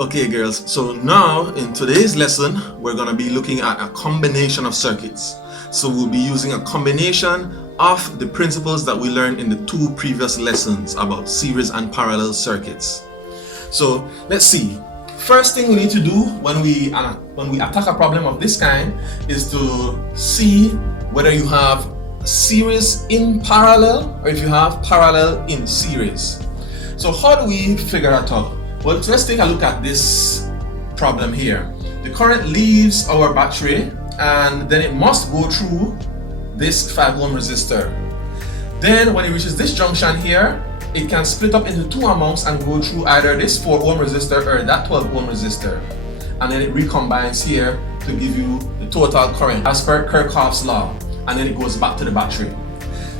Okay girls, so now in today's lesson we're going to be looking at a combination of circuits. So we'll be using a combination of the principles that we learned in the two previous lessons about series and parallel circuits. So let's see. First thing we need to do when we attack a problem of this kind is to see whether you have series in parallel or if you have parallel in series. So how do we figure that out? Well, let's take a look at this problem here. The current leaves our battery and then it must go through this 5 ohm resistor. Then when it reaches this junction here, it can split up into two amounts and go through either this 4 ohm resistor or that 12 ohm resistor. And then it recombines here to give you the total current as per Kirchhoff's law. And then it goes back to the battery.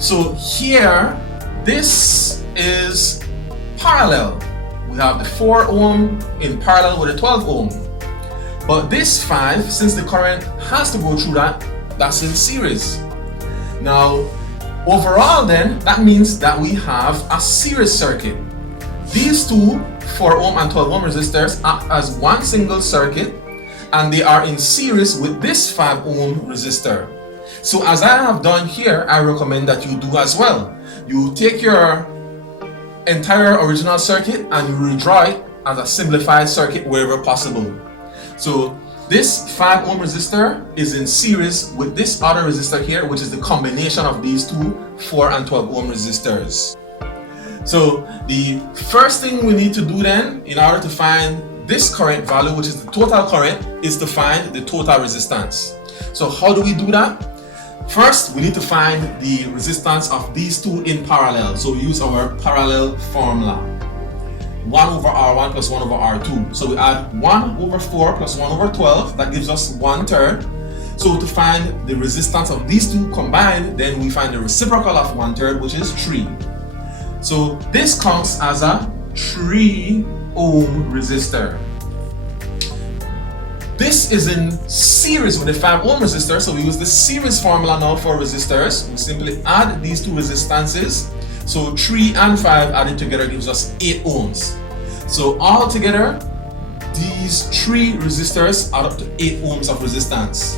So here, this is parallel. We have the 4 ohm in parallel with the 12 ohm. But this 5, since the current has to go through that, that's in series. Now, overall then, that means that we have a series circuit. These two 4 ohm and 12 ohm resistors act as one single circuit and they are in series with this 5 ohm resistor. So as I have done here, I recommend that you do as well. You take your entire original circuit and you redraw it as a simplified circuit wherever possible. So this 5 ohm resistor is in series with this other resistor here, which is the combination of these two 4 and 12 ohm resistors. So the first thing we need to do then, in order to find this current value, which is the total current, is to find the total resistance. So how do we do that? First, we need to find the resistance of these two in parallel. So we use our parallel formula. 1 over R1 plus 1 over R2. So we add 1 over 4 plus 1 over 12. That gives us 1/3. So to find the resistance of these two combined, then we find the reciprocal of 1/3, which is 3. So this counts as a 3 ohm resistor. This is in series with the 5 ohm resistor, so we use the series formula now for resistors. We simply add these two resistances. So 3 and 5 added together gives us 8 ohms. So all together, these 3 resistors add up to 8 ohms of resistance.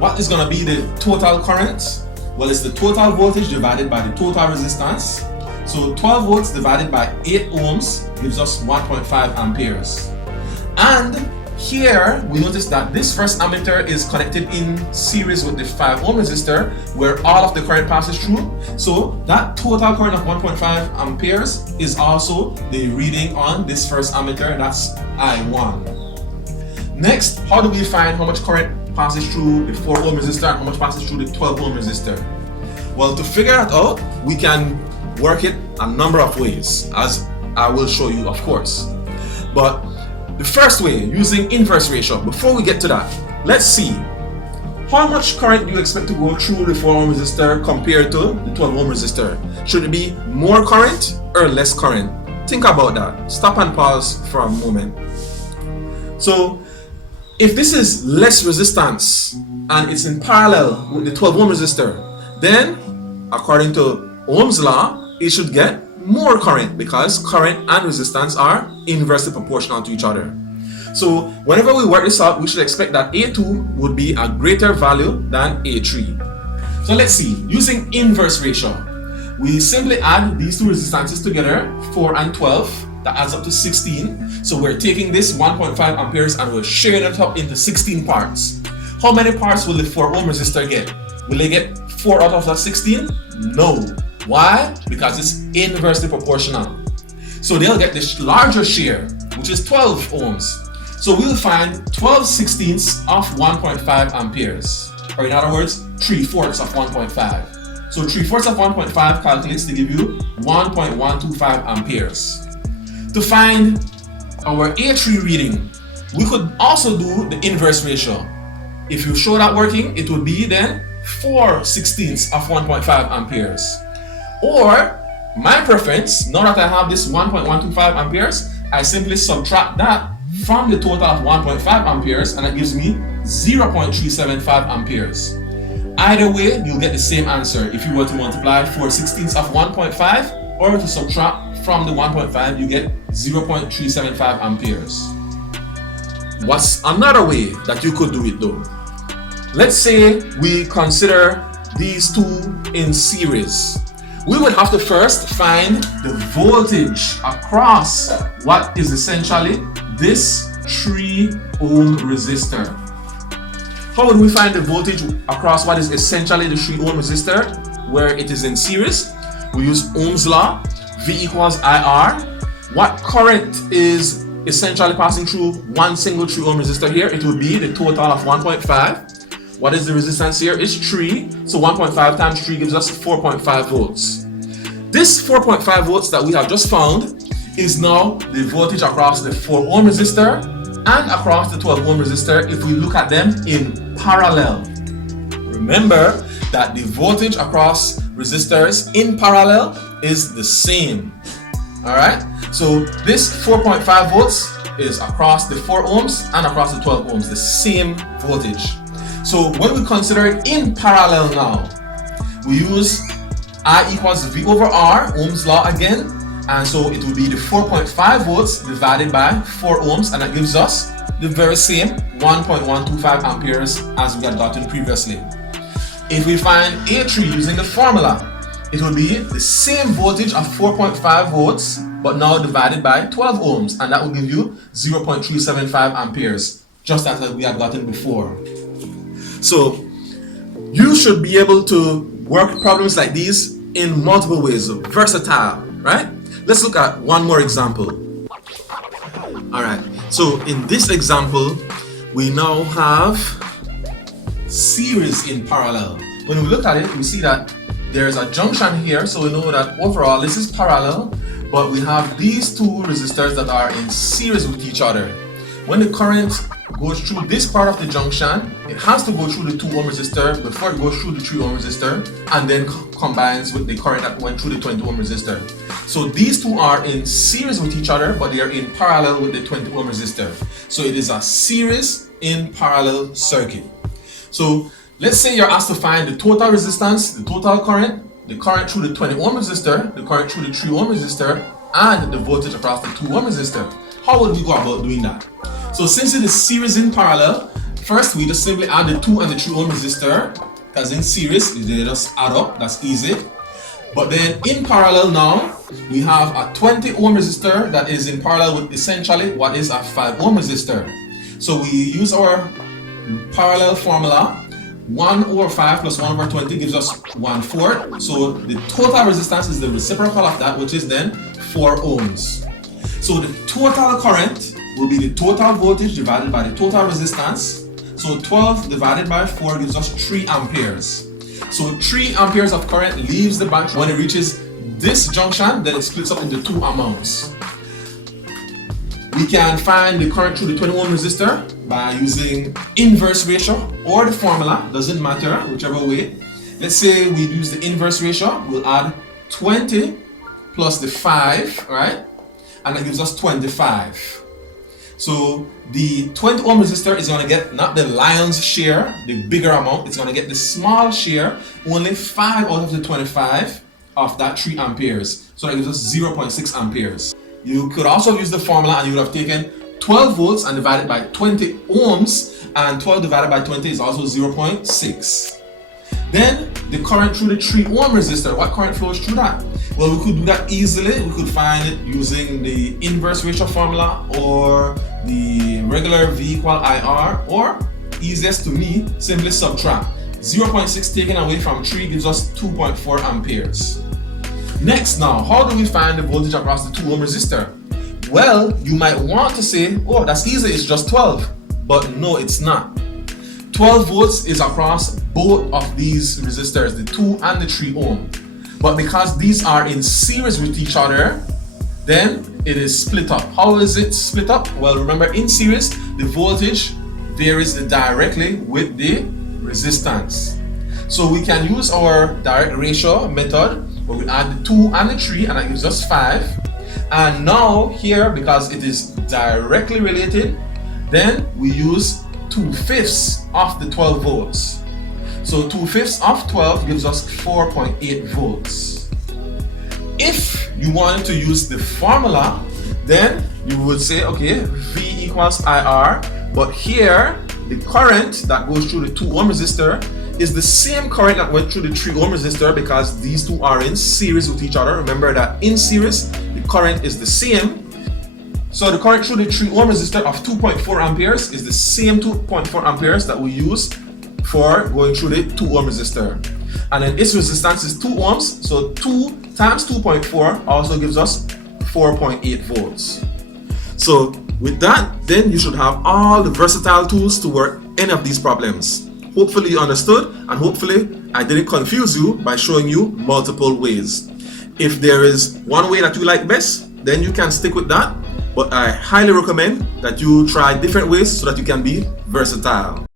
What is going to be the total current? Well, it's the total voltage divided by the total resistance. So 12 volts divided by 8 ohms gives us 1.5 amperes. And here we notice that this first ammeter is connected in series with the 5 ohm resistor where all of the current passes through. So that total current of 1.5 amperes is also the reading on this first ammeter, that's I1. Next, how do we find how much current passes through the 4 ohm resistor and how much passes through the 12 ohm resistor? Well, to figure that out, we can work it a number of ways, as I will show you, of course. But the first way, using inverse ratio. Before we get to that, let's see how much current do you expect to go through the 4 ohm resistor compared to the 12 ohm resistor. Should it be more current or less current? Think about that. Stop and pause for a moment. So if this is less resistance and it's in parallel with the 12 ohm resistor, then according to Ohm's law, it should get more current because current and resistance are inversely proportional to each other. So whenever we work this out, we should expect that A2 would be a greater value than A3. So let's see, using inverse ratio, we simply add these two resistances together, 4 and 12, that adds up to 16. So we're taking this 1.5 amperes and we're sharing it up into 16 parts. How many parts will the 4 ohm resistor get? Will they get 4 out of that 16? No. Why? Because it's inversely proportional. So they'll get this larger share, which is 12 ohms. So we'll find 12/16 of 1.5 amperes. Or in other words, 3/4 of 1.5. So 3/4 of 1.5 calculates to give you 1.125 amperes. To find our A3 reading, we could also do the inverse ratio. If you show that working, it would be then 4/16 of 1.5 amperes. Or, my preference, now that I have this 1.125 amperes, I simply subtract that from the total of 1.5 amperes and that gives me 0.375 amperes. Either way, you'll get the same answer if you were to multiply 4/16 of 1.5 or to subtract from the 1.5, you get 0.375 amperes. What's another way that you could do it though? Let's say we consider these two in series. We would have to first find the voltage across what is essentially this 3 ohm resistor. How would we find the voltage across what is essentially the 3 ohm resistor where it is in series? We use Ohm's law, V equals IR. What current is essentially passing through one single 3 ohm resistor here? It would be the total of 1.5. What is the resistance here? It's 3. So 1.5 times 3 gives us 4.5 volts. This 4.5 volts that we have just found is now the voltage across the 4 ohm resistor and across the 12 ohm resistor if we look at them in parallel. Remember that the voltage across resistors in parallel is the same. Alright, so this 4.5 volts is across the 4 ohms and across the 12 ohms, the same voltage. So when we consider it in parallel now, we use I equals V over R, Ohm's law again, and so it will be the 4.5 volts divided by 4 ohms, and that gives us the very same 1.125 amperes as we had gotten previously. If we find A3 using the formula, it will be the same voltage of 4.5 volts, but now divided by 12 ohms, and that will give you 0.375 amperes, just as we had gotten before. So you should be able to work problems like these in multiple ways, versatile, right? Let's look at one more example. Alright, so in this example, we now have series in parallel. When we look at it, we see that there's a junction here, so we know that overall this is parallel, but we have these two resistors that are in series with each other. When the current goes through this part of the junction, it has to go through the 2 ohm resistor before it goes through the 3 ohm resistor and then combines with the current that went through the 20 ohm resistor. So these two are in series with each other, but they are in parallel with the 20 ohm resistor. So it is a series in parallel circuit. So let's say you're asked to find the total resistance, the total current, the current through the 20 ohm resistor, the current through the 3 ohm resistor, and the voltage across the 2 ohm resistor. How would we go about doing that? So since it is series in parallel, first we just simply add the 2 and the 3 ohm resistor, because in series they just add up, that's easy. But then in parallel now, we have a 20 ohm resistor that is in parallel with essentially what is a 5 ohm resistor. So we use our parallel formula. 1 over 5 plus 1 over 20 gives us 1/4. So the total resistance is the reciprocal of that, which is then 4 ohms. So the total current will be the total voltage divided by the total resistance. So 12 divided by 4 gives us 3 amperes. So 3 amperes of current leaves the battery. When it reaches this junction, then it splits up into 2 amounts. We can find the current through the 20 ohm resistor by using inverse ratio or the formula, doesn't matter, whichever way. Let's say we use the inverse ratio, we'll add 20 plus the 5, right? And that gives us 25. So the 20 ohm resistor is going to get not the lion's share, the bigger amount, it's going to get the small share, only 5 out of the 25 of that 3 amperes. So that gives us 0.6 amperes. You could also use the formula and you would have taken 12 volts and divided by 20 ohms, and 12 divided by 20 is also 0.6. Then the current through the 3 ohm resistor, what current flows through that? Well, we could do that easily. We could find it using the inverse ratio formula or the regular V equal IR, or easiest to me, simply subtract. 0.6 taken away from 3 gives us 2.4 amperes. Next now, how do we find the voltage across the 2 ohm resistor? Well, you might want to say, oh, that's easy, it's just 12. But no, it's not. 12 volts is across both of these resistors, the 2 and the 3 ohm. But because these are in series with each other, then it is split up. How is it split up? Well, remember in series, the voltage varies directly with the resistance. So we can use our direct ratio method where we add the 2 and the 3, and that gives us 5. And now here, because it is directly related, then we use 2/5 of the 12 volts. So 2/5 of 12 gives us 4.8 volts. If you wanted to use the formula, then you would say, okay, V equals IR, But here, the current that goes through the 2 ohm resistor is the same current that went through the 3 ohm resistor because these two are in series with each other. Remember that in series, the current is the same. So the current through the 3 ohm resistor of 2.4 amperes is the same 2.4 amperes that we use for going through the 2 ohm resistor. And then its resistance is 2 ohms, so 2 times 2.4 also gives us 4.8 volts. So with that, then you should have all the versatile tools to work any of these problems. Hopefully you understood, and hopefully I didn't confuse you by showing you multiple ways. If there is one way that you like best, then you can stick with that, but I highly recommend that you try different ways so that you can be versatile.